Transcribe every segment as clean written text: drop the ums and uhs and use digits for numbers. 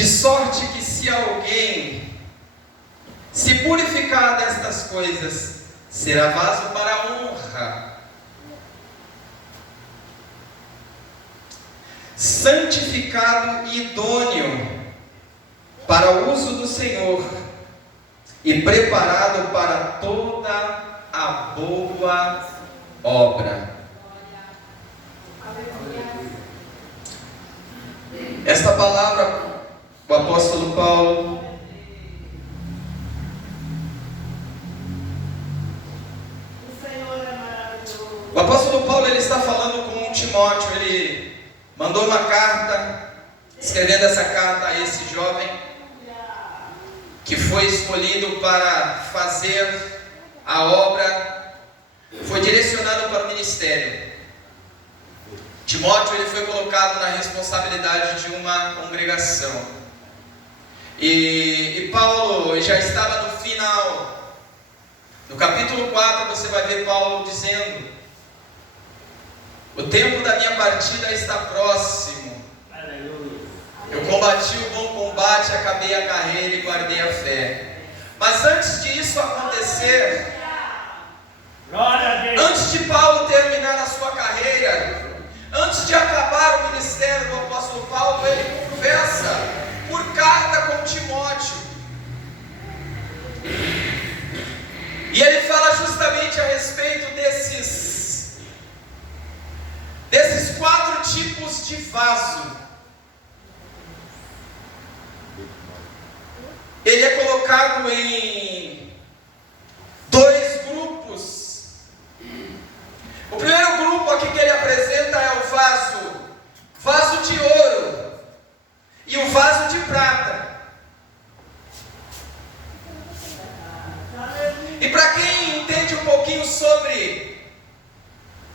De sorte que se alguém se purificar destas coisas, será vaso para a honra, santificado e idôneo para o uso do Senhor e preparado para toda a boa obra. Esta palavra, o apóstolo Paulo ele está falando com Timóteo. Ele mandou uma carta, escrevendo essa carta a esse jovem que foi escolhido para fazer a obra, foi direcionado para o ministério. Timóteo ele foi colocado na responsabilidade de uma congregação. E Paulo já estava no final. No capítulo 4 você vai ver Paulo dizendo: o tempo da minha partida está próximo. Eu combati o bom combate, acabei a carreira e guardei a fé. Mas antes de isso acontecer, antes de Paulo terminar a sua carreira, antes de acabar o ministério do apóstolo Paulo, ele conversa por carta com Timóteo. E ele fala justamente a respeito desses 4 tipos de vaso. Ele é colocado em 2 grupos. O primeiro grupo aqui que ele apresenta é o vaso de ouro e o vaso de prata. E para quem entende um pouquinho sobre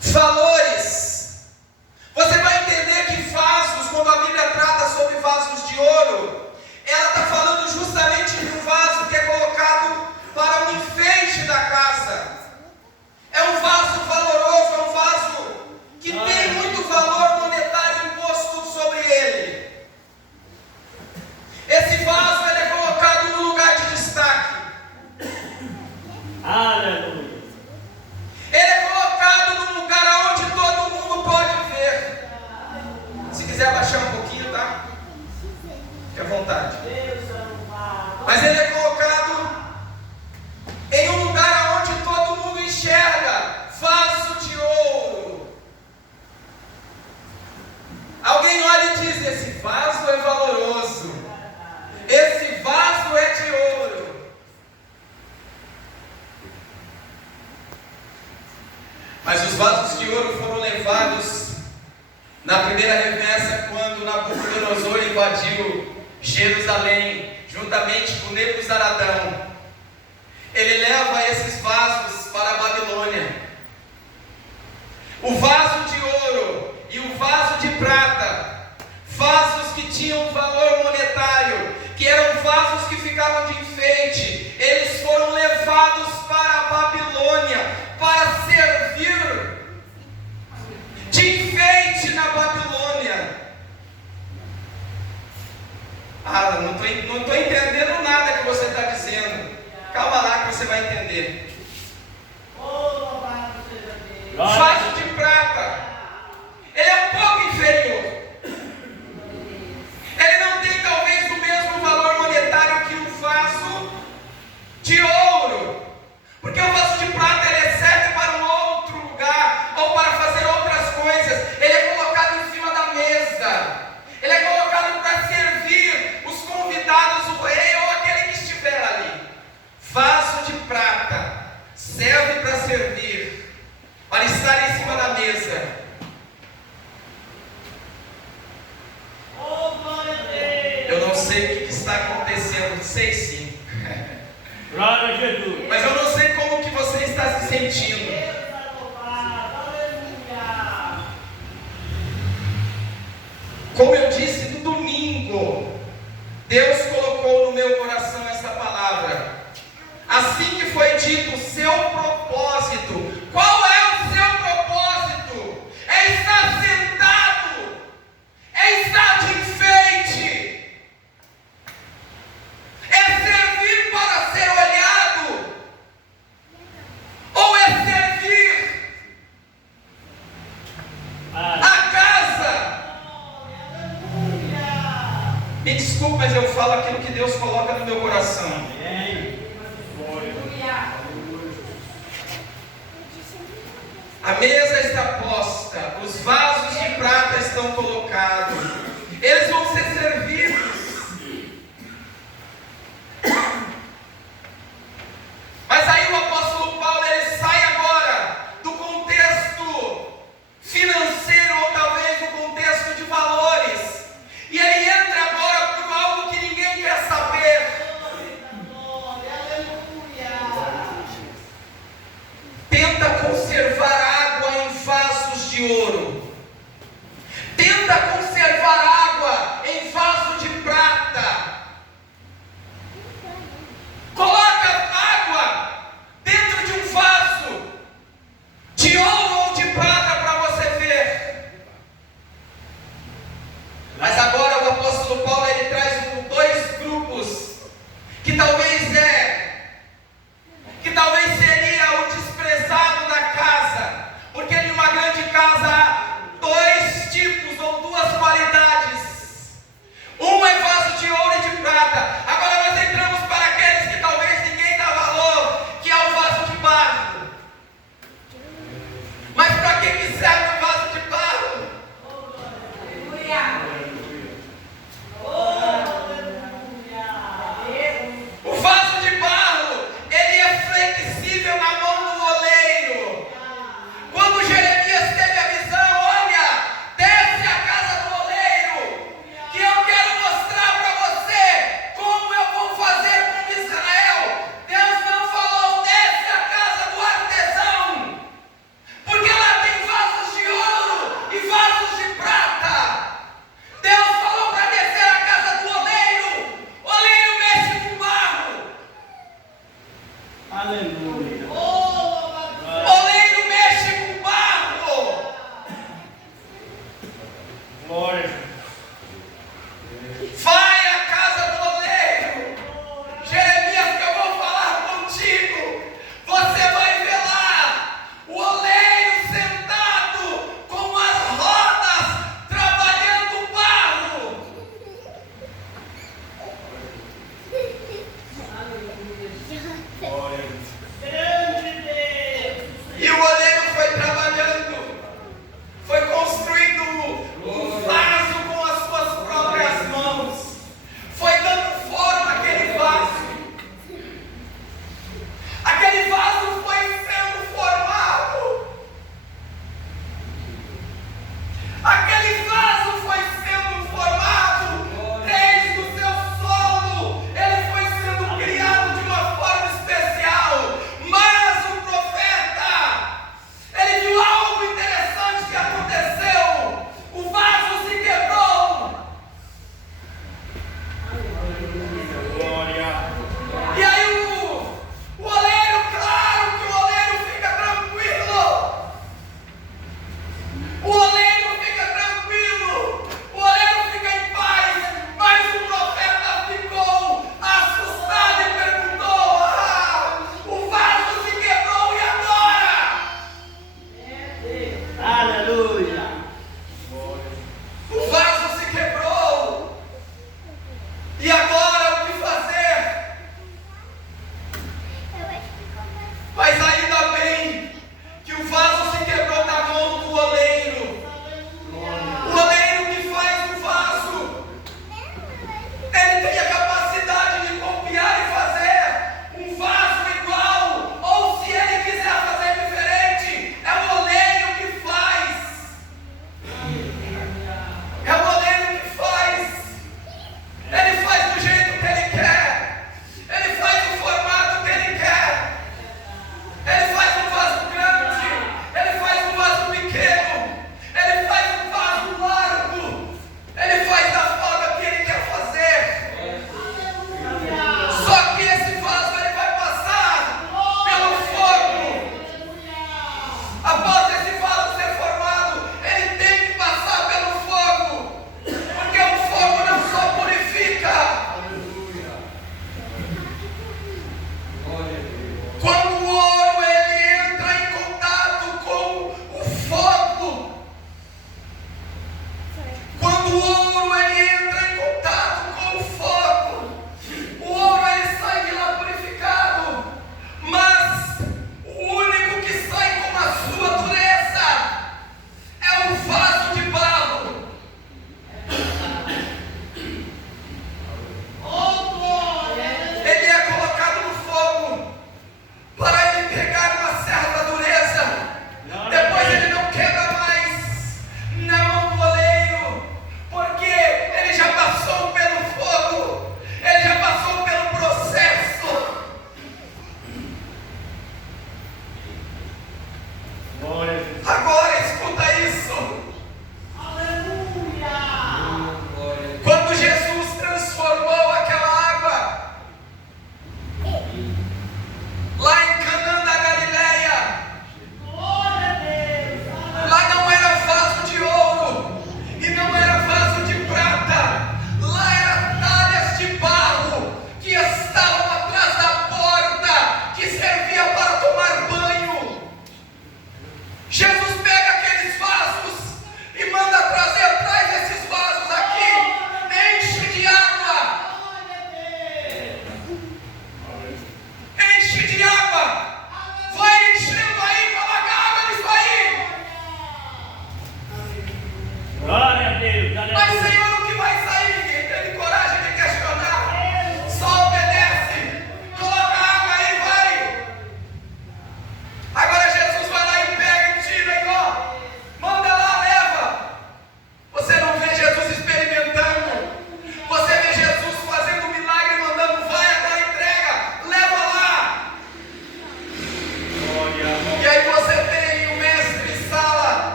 valores, você vai entender que vasos, quando a Bíblia trata sobre vasos de ouro, ela está falando justamente de um vaso que é colocado para o enfeite da casa. É um vaso valoroso, é um vaso que tem muito valor monetário imposto sobre ele. Esse vaso ele é colocado no lugar de destaque. Aleluia. Ele é colocado num lugar onde todo mundo pode ver. Se quiser abaixar um pouquinho, tá? Fique à vontade. Mas ele é colocado em um lugar onde todo mundo enxerga. Vaso de ouro. Alguém olha e diz: esse vaso é valoroso. Esse vaso é de ouro. Mas os vasos de ouro foram levados na primeira remessa, quando Nabucodonosor invadiu Jerusalém, juntamente com Nebuzaradão. Ele leva esses vasos para a Babilônia. O vaso de ouro e o vaso de prata, vasos que tinham valor monetário, que eram vasos que ficavam de enfeite, eles foram levados para a Babilônia para servir de enfeite na Babilônia. Não estou entendendo nada que você está dizendo. Calma lá que você vai entender. Vaso de prata, ele é um pouco inferior. Ele não tem talvez o mesmo valor monetário que o vaso de ouro, porque o vaso de prata ele serve para um outro lugar ou para fazer outras coisas. Ele é colocado em cima da mesa. Ele é colocado para servir os convidados, o rei ou aquele que estiver ali. Vaso de prata serve para servir, para estar em cima da mesa. Eu não sei o que está acontecendo, sei sim. Glória a Jesus. Mas eu não sei como que você está se sentindo. Como eu disse no domingo, Deus colocou no meu coração essa palavra. Assim que foi dito o seu propósito. Qual é o seu propósito? É estar sentado, é estar de enfeite, Me desculpe, mas eu falo aquilo que Deus coloca no meu coração. A mesa está posta, os vasos de prata estão colocados, eles vão ser servidos. Mas aí o apóstolo Paulo, ele sai agora do contexto financeiro, ou talvez do contexto de valores, e ele entra agora por algo que ninguém quer saber. Tenta conservar água em vasos de ouro. Tenta conservar água em vaso de prata. Coloca água dentro de um vaso de ouro ou de prata para você ver. Mas agora o apóstolo Paulo, ele traz dois grupos que talvez seria o desprezado da casa, porque em uma grande casa há dois tipos ou duas qualidades. Um é vaso de ouro e de prata. Agora nós entramos para aqueles que talvez ninguém dá valor, que é o vaso de barro. Mas para que serve o vaso de barro? O vaso de barro, ele é flexível na mão do oleiro. Quando Jeremias teve a visão, olha, desce a casa do oleiro, que eu quero mostrar para você como eu vou fazer com Israel. Deus não falou, desce a casa do artesão, porque lá tem vasos de ouro e vasos de prata. Deus falou para descer a casa do oleiro. Oleiro mexe com barro. Aleluia. Oleiro mexe com barro. Glória. Vai à casa do oleiro. Jeremias, que eu vou falar contigo. Você vai ver lá o oleiro sentado com as rodas trabalhando o barro. Glória. E o oleiro foi trabalhando, foi construindo um vaso com as suas próprias mãos.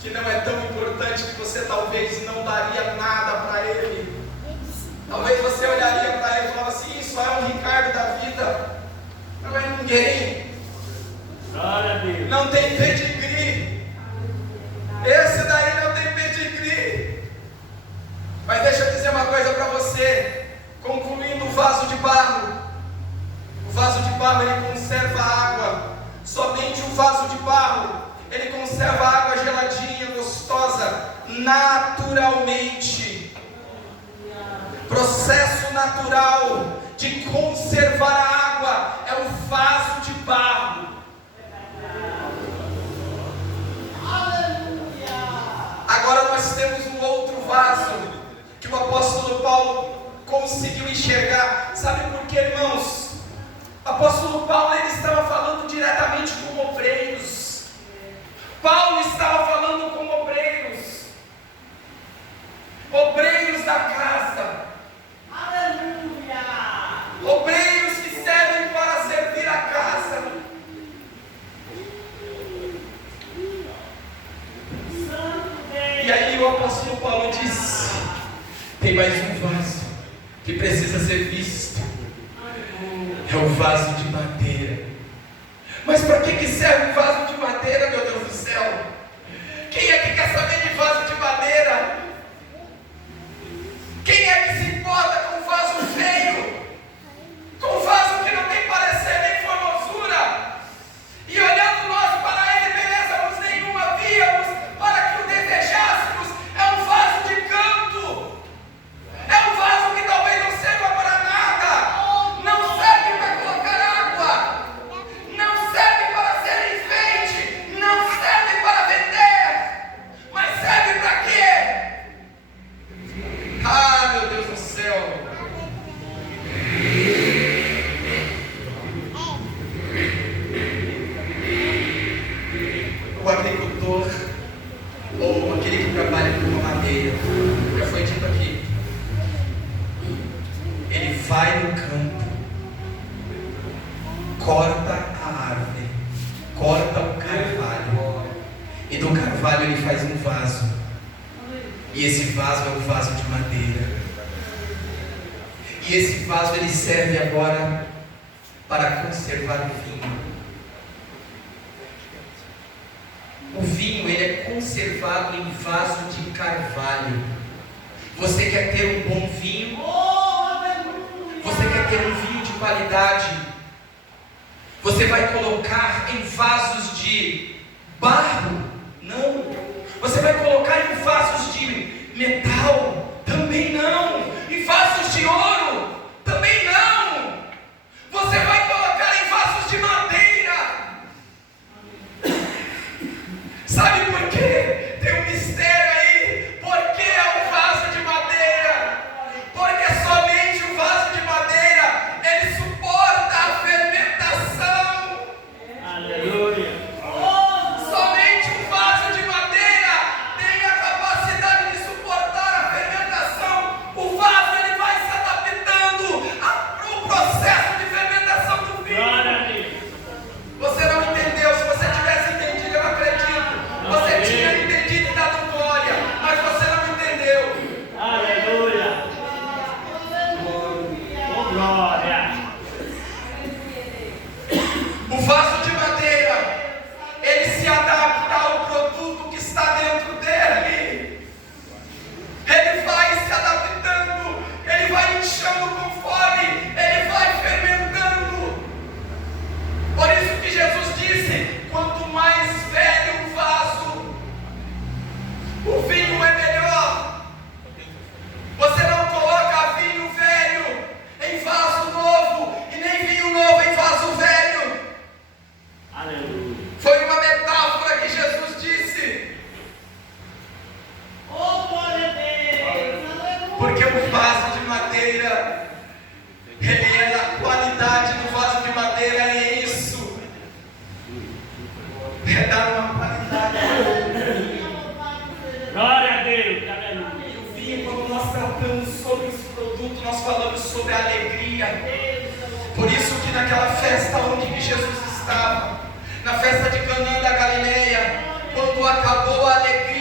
que não é tão importante, que você talvez não daria nada para ele. Talvez você olharia para ele e falaria assim: isso é um Ricardo da vida, não é ninguém, não tem pedigree, esse daí não tem pedigree. Mas deixa eu dizer uma coisa para você, concluindo: o vaso de barro ele conserva água. Somente o vaso de barro ele conserva água geladinha, gostosa, naturalmente. Processo natural de conservar a água é o vaso de barro. Agora nós temos um outro vaso que o apóstolo Paulo conseguiu enxergar. Sabe por quê, irmãos? O apóstolo Paulo ele estava falando diretamente com obreiros. Paulo estava falando com obreiros da casa. Aleluia! Obreiros que servem para servir a casa. E aí o apóstolo Paulo diz: tem mais um vaso que precisa ser visto. É o vaso de madeira. Mas para que serve o vaso de madeira, meu Deus do céu? Quem é que quer saber de vaso de madeira? Quem é que se importa com vaso feio? Com vaso que não tem parecer nem formosura? E olhando nós para ele, beleza nenhuma víamos para que o desejássemos. É um vaso de canto. É um vaso que talvez não serva para nada. Não serve para colocar água. Não serve para ser enfeite. Não serve para vender. Mas serve para quê? Ah, meu Deus do céu. O agricultor, ou aquele que trabalha com a madeira, já foi dito aqui, ele vai no campo, corta a árvore, corta o carvalho, e do carvalho ele faz um vaso, e esse vaso é um vaso de madeira, e esse vaso ele serve agora para conservar o vinho. O vinho ele é conservado em vaso de carvalho. Você quer ter um bom vinho? Você quer ter um vinho de qualidade? Você vai colocar em vasos de barro? Não. Você vai colocar em vasos de metal? Também não. Em vasos de ouro? Também não. Você vai colocar em vasos de madeira. Sabe por quê? Tem um mistério aí. Por que é um vaso de madeira? Porque somente o vaso de madeira ele suporta a fermentação. Aleluia. Somente um vaso de madeira tem a capacidade de suportar a fermentação. O vaso ele vai se adaptando ao processo de fermentação do vinho. Você não entendeu? Se você tivesse entendido, eu não acredito. Você tinha entendido e dado glória, mas você não entendeu. Aleluia. Glória. O vaso de madeira, ele se adapta ao produto que está dentro dele. Ele vai se adaptando, ele vai inchando conforme ele vai fermentando. Por isso que Jesus disse: quanto mais velho o vaso, o vinho é melhor. Você não coloca vinho velho em vaso novo e nem vinho novo em vaso velho. Aleluia. Foi uma metáfora que Jesus disse. Porque o vaso de madeira, ele é a qualidade do vaso de madeira, é isso. É dar uma qualidade. Glória a Deus. Aleluia. E o vinho, quando nós tratamos sobre esse produto, nós falamos sobre a alegria. Por isso que naquela festa onde que Jesus estava, na festa de Canaã da Galileia, quando acabou a alegria,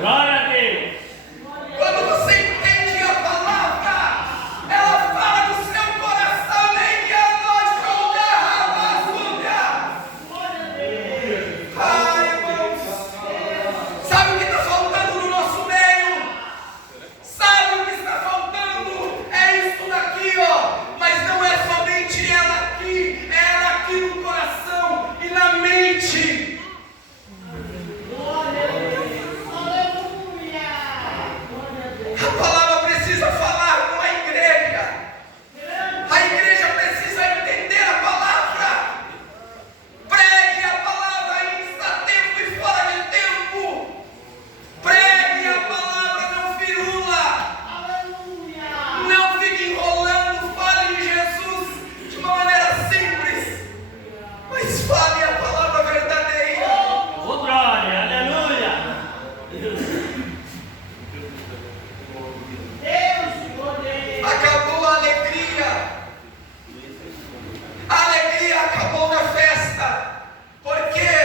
Glória a Deus. Quando você entende a palavra, ela fala no seu coração, nem que a noite ou ai, irmãos, sabe o que está faltando no nosso meio? Sabe o que está faltando? É isso daqui, ó. Mas não é somente ela aqui no coração e na mente. A palavra precisa falar com a igreja. A igreja precisa entender a palavra. Pregue a palavra ainda está tempo e fora de tempo. Pregue a palavra, não firula. Não fique enrolando. Fale de Jesus de uma maneira simples, mas fale a palavra verdadeira. Oh, glória, aleluia. Acabou a alegria. A alegria acabou na festa. Por quê?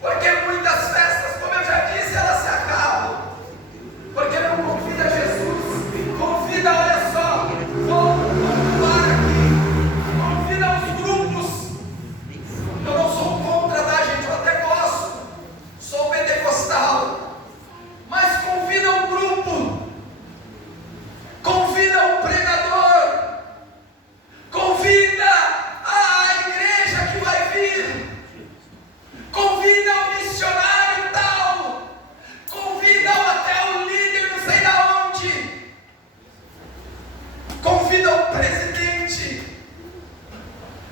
Porque muitas festas, como eu já disse, elas se acabam. Porque não convida Jesus. Convida, olha só. Vou para aqui. Convida os grupos. Eu não sou contra, tá, gente? Eu até gosto. Sou pentecostal. Mas convida um grupo. Convida um pregador. Convida a igreja que vai vir. Convida o missionário tal. Convida até o líder não sei da onde. Convida o presidente.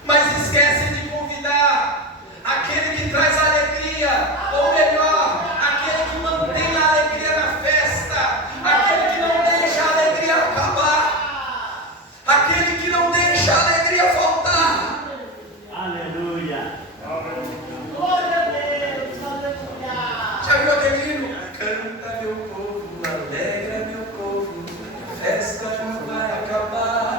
Mas esquece de convidar aquele que traz alegria. Ou melhor, aquele que mantém a alegria na festa. Aquele que não deixa a alegria acabar. Aquele que não deixa a alegria faltar. Aleluia. Já viu aquele hino? Canta meu povo, alegra meu povo, a festa não vai acabar.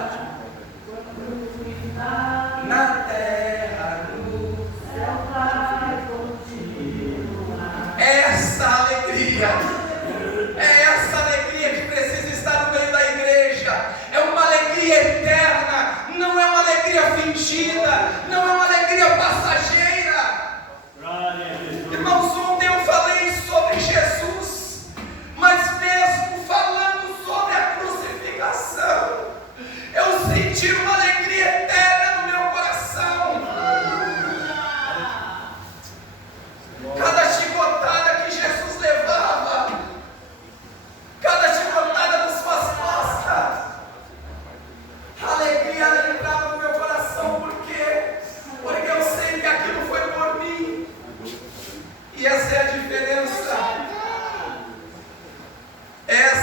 Na terra, no céu vai continuar. Essa alegria que precisa estar no meio da igreja. É uma alegria eterna, não é uma alegria fingida, não é uma alegria passageira. Glória a Jesus. Irmãos, ontem eu falei sobre Jesus, mas mesmo falando sobre a crucificação, eu senti uma